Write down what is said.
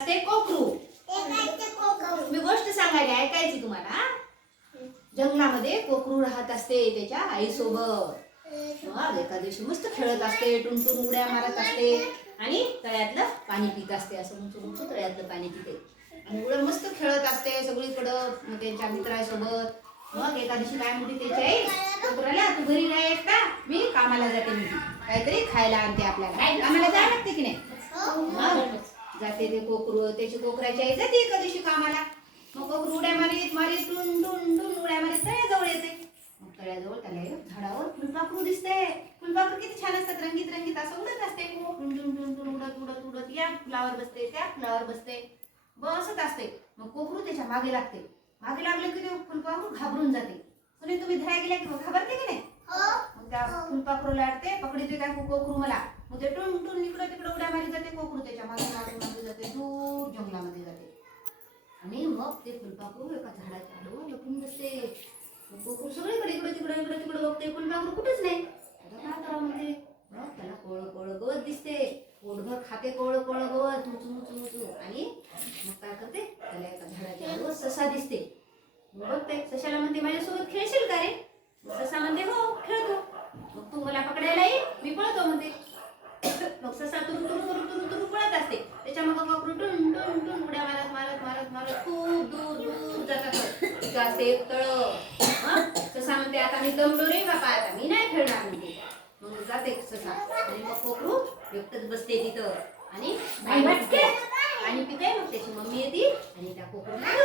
असते कोकरू. मी गोष्ट सांगायला ऐकायची तुम्हाला? जंगलामध्ये कोकरू राहत असते त्याच्या आईसोबत. मग एका दिवशी मस्त खेळत असते टुनटुन उड्या मारत असते आणि तळ्यातलं पाणी पित असते असं उंच उंच तळ्यातलं पाणी पिते. आणि एवढं मस्त खेळत असते सगळीकडं मग त्यांच्या मित्रासोबत. मग एका दिवशी काय म्हणते त्याची आई कोकराला तू घरी नाही का? मी कामाला जाते मी काहीतरी खायला आणते आपल्याला. कामाला जायला लागते की नाही? जाते ते कोकरू त्याची कोकराची आई जाते एका दिवशी कामाला. मग कोकरू उड्या मारीत मारीत टुन टुन टुन उड्या मारीत तळ्याजवळ येते. मग तळ्याजवळ त्याला झाडावर फुलपाखरू दिसते फुलपाखरू किती छान असतात रंगीत रंगीत असं उडत असते. टुन टुन टुन टुन उडत उडत उडत या फुलावर बसते त्या फुलावर बसते. बसत असते. मग कोकरू त्याच्यामागे लागते. मागे लागले की ते फुलपाखरू घाबरून जाते. सुने तुम्ही धराय गेल्या की मग घाबरते की नाही? मग त्या फुलपाखरू लाटते पकडते काय कोकरू मला मग ते टुन टुन इकडं तिकडं उड्या मारी जाते कोकरू त्याच्यामागे मग ते फुलपाखरू एका झाडाच्या आडवं लपून बसते कोकरू सगळीकडे इकडे तिकडे इकडे तिकडे बघते. फुलपाखरू कुठेच नाही. आता काय करावं म्हणते मग त्याला कोळ कोळ गवत दिसते. पोटभर खाते कोळ कोळ गवत. मुचू मुचू मुचू. आणि मग काय करते? त्याला एका झाडाच्या आडवं ससा दिसते. बघते सशाला म्हणते माझ्यासोबत खेळशील का रे? ससा म्हणते हो खेळतो. मग तू मला पकडायला ये मी पळतो म्हणते. मग ससा तुरु तुरु तुरु तुरु तुरु पळत असते. त्याच्या मग कोकरू टुन टुन टुन उड्या मारत मारत मारत मारत खूप जातात तिथं तळ. ससा म्हणते आता मी दमलो रे बापा आता मी नाही खेळणार म्हणते. मग जाते ससा आणि मग कोकरू एकटच बसते तिथं. आणि आणि पिते पिते मग त्याची मम्मी येते आणि त्या कोकरूला